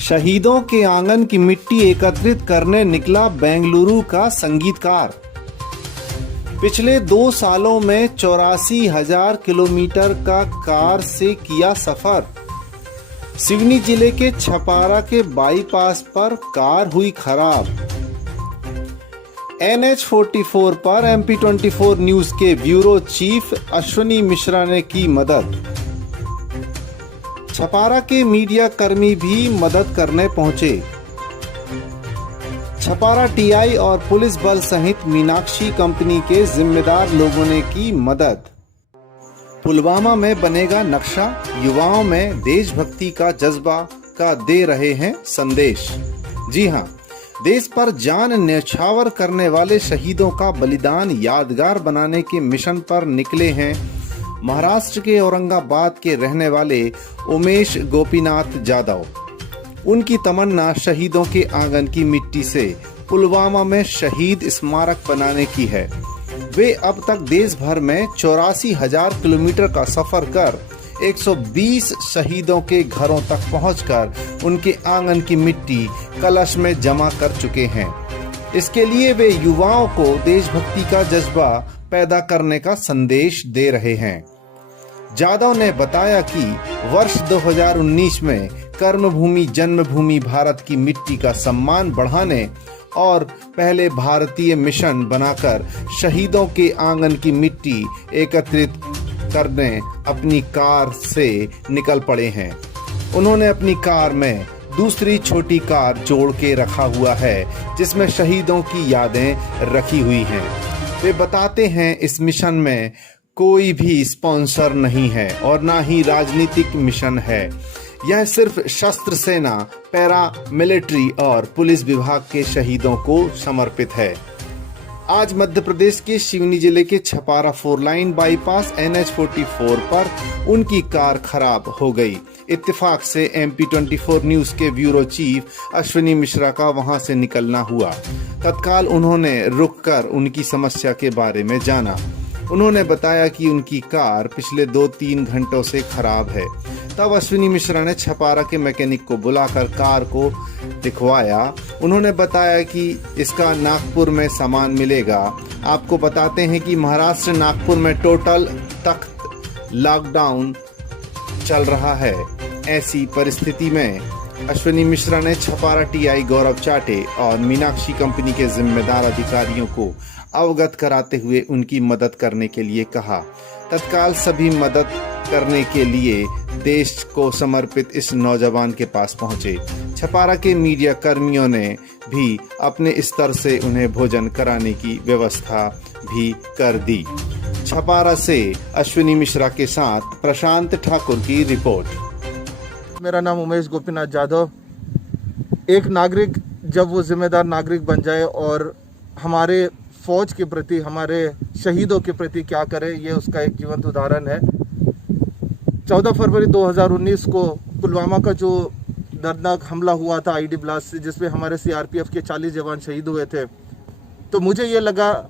शहीदों के आंगन की मिट्टी एकत्रित करने निकला बेंगलुरु का संगीतकार। पिछले 2 सालों में 84,000 किलोमीटर का कार से किया सफर। सिवनी जिले के छपारा के बाईपास पर कार हुई खराब। NH44 पर MP24 न्यूज के ब्यूरो चीफ अश्विनी मिश्रा ने की मदद। छपारा के मीडिया कर्मी भी मदद करने पहुंचे। छपारा टीआई और पुलिस बल सहित मीनाक्षी कंपनी के जिम्मेदार लोगों ने की मदद। पुलवामा में बनेगा नक्शा, युवाओं में देशभक्ति का जज्बा का दे रहे हैं संदेश। जी हां, देश पर जान न्यौछावर करने वाले शहीदों का बलिदान यादगार बनाने के मिशन पर निकले हैं महाराष्ट्र के औरंगाबाद के रहने वाले उमेश गोपीनाथ जाधव। उनकी तमन्ना शहीदों के आंगन की मिट्टी से पुलवामा में शहीद स्मारक बनाने की है। वे अब तक देश भर में 84,000 किलोमीटर का सफर कर 120 शहीदों के घरों तक पहुंचकर उनके आंगन की मिट्टी कलश में जमा कर चुके हैं। इसके लिए वे युवाओं को देशभक्ति का जज्बा पैदा करने का संदेश दे रहे हैं। जाधव ने बताया कि वर्ष 2019 में कर्मभूमि जन्मभूमि भारत की मिट्टी का सम्मान बढ़ाने और पहले भारतीय मिशन बनाकर शहीदों के आंगन की मिट्टी एकत्रित करने अपनी कार से निकल पड़े हैं। उन्होंने अपनी कार में दूसरी छोटी कार जोड़ के रखा हुआ है जिसमें शहीदों की यादें रखी हुई हैं। वे बताते हैं इस मिशन में कोई भी स्पॉन्सर नहीं है और ना ही राजनीतिक मिशन है। यह सिर्फ शस्त्र सेना, पैरा मिलिट्री और पुलिस विभाग के शहीदों को समर्पित है। आज मध्य प्रदेश के सिवनी जिले के छपारा 4 लाइन बाईपास NH44 पर उनकी कार खराब हो गई। इत्तेफाक से MP24 न्यूज के ब्यूरो चीफ अश्विनी मिश्रा का वहां से निकलना हुआ। तत्काल उन्होंने रुककर उनकी समस्या के बारे में जाना। उन्होंने बताया कि उनकी कार पिछले 2-3 घंटों से खराब है। तब अश्विनी मिश्रा ने छपारा के मैकेनिक को बुलाकर कार को दिखवाया। उन्होंने बताया कि इसका नागपुर में सामान मिलेगा। आपको बताते हैं कि महाराष्ट्र नागपुर में टोटल तख्त लॉकडाउन चल रहा है। ऐसी परिस्थिति में अश्विनी मिश्रा ने छपारा टीआई गौरव चाटे और मीनाक्षी कंपनी के जिम्मेदार अधिकारियों को अवगत कराते हुए उनकी मदद करने के लिए कहा। तत्काल सभी मदद करने के लिए देश को समर्पित इस नौजवान के पास पहुंचे। छपारा के मीडिया कर्मियों ने भी अपने स्तर से उन्हें भोजन कराने की व्यवस्था भी कर दी। छपारा से अश्विनी मिश्रा के साथ प्रशांत ठाकुर की रिपोर्ट। मेरा नाम उमेश गोपीनाथ जाधव। एक नागरिक जब वो जिम्मेदार नागरिक बन जाए और हमारे फौज के प्रति, हमारे शहीदों के प्रति क्या करे, ये उसका एक जीवंत उदाहरण है। 14 फरवरी 2019 को पुलवामा का जो दर्दनाक हमला हुआ था आईडी ब्लास्ट से, जिसमें हमारे CRPF के 40 जवान शहीद हुए थे, तो मुझे ये लगा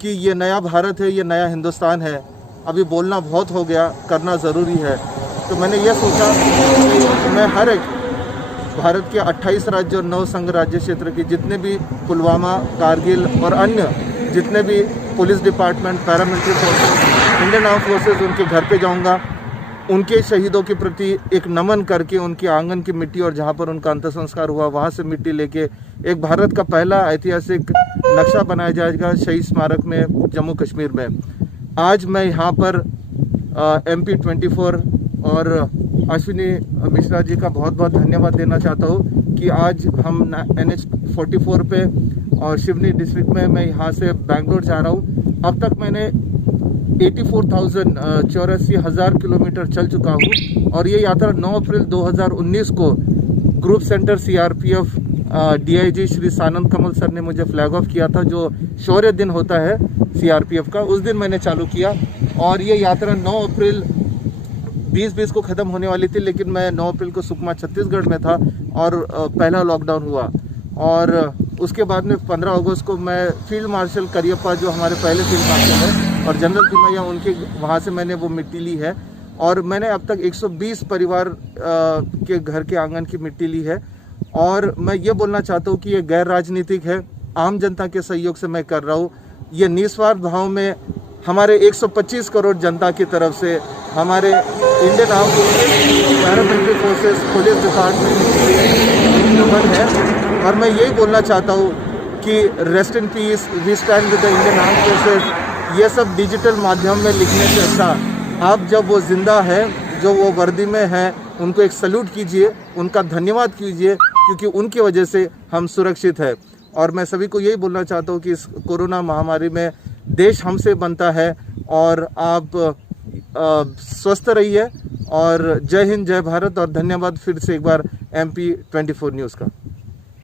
कि ये नया भारत है, ये नया हिंदुस्तान है। अभी बोलना बहुत हो गया, करना ज़रूरी है। तो मैंने ये सोचा कि मैं हर एक भारत के 28 राज्य और 9 संघ राज्य क्षेत्र के जितने भी पुलवामा, कारगिल और अन्य जितने भी police department, paramilitary forces, Indian arm forces, उनके घर पे जाऊंगा। उनके शहीदों के प्रति एक नमन करके उनके आंगन की मिट्टी और जहां पर उनका अंतिम संस्कार हुआ वहां से मिट्टी लेके एक भारत का पहला ऐतिहासिक नक्शा बनाया जाएगा शहीद स्मारक में जम्मू कश्मीर में। आज मैं यहाँ पर MP24 और अश्विनी मिश्रा जी का बहुत बहुत धन्यवाद देना चाहता हूँ कि आज हम NH44 पे और सिवनी डिस्ट्रिक्ट में मैं यहाँ से बेंगलोर जा रहा हूँ। अब तक मैंने 84,000 किलोमीटर चल चुका हूँ और ये यात्रा 9 अप्रैल 2019 को group center CRPF DIG Shri Sanand Kamal sir ने मुझे फ्लैग ऑफ किया था, जो शौर्य दिन होता है CRPF का। उस दिन मैंने चालू किया और ये यात्रा 9 अप्रैल 2020 को ख़त्म होने वाली थी, लेकिन मैं 9 अप्रैल को सुकमा छत्तीसगढ़ में था और पहला लॉकडाउन हुआ। और उसके बाद में 15 अगस्त को मैं फील्ड मार्शल करियप्पा, जो हमारे पहले फील्ड मार्शल हैं, और जनरल तिमैया, उनके वहाँ से मैंने वो मिट्टी ली है। और मैंने अब तक 120 परिवार के घर के आंगन की मिट्टी ली है और मैं ये बोलना चाहता हूँ कि ये गैर राजनीतिक है, आम जनता के सहयोग से मैं कर रहा हूँ। ये निस्वार्थ भाव में हमारे 125 करोड़ जनता की तरफ से हमारे Indian arm forces, paramilitary forces, police department नमन है। और मैं यही बोलना चाहता हूँ कि rest in peace, we stand with the Indian arm forces. ये सब डिजिटल माध्यम में लिखने से अच्छा, आप जब वो जिंदा है, जो वो वर्दी में है, उनको एक सल्यूट कीजिए, उनका धन्यवाद कीजिए, क्योंकि उनकी वजह से हम सुरक्षित है। और मैं सभी को यही बोलना चाहता हूँ कि इस कोरोना महामारी में देश हमसे बनता है, और आप स्वस्थ रहिए। और जय हिंद, जय भारत, और धन्यवाद फिर से एक बार MP24 न्यूज़ का।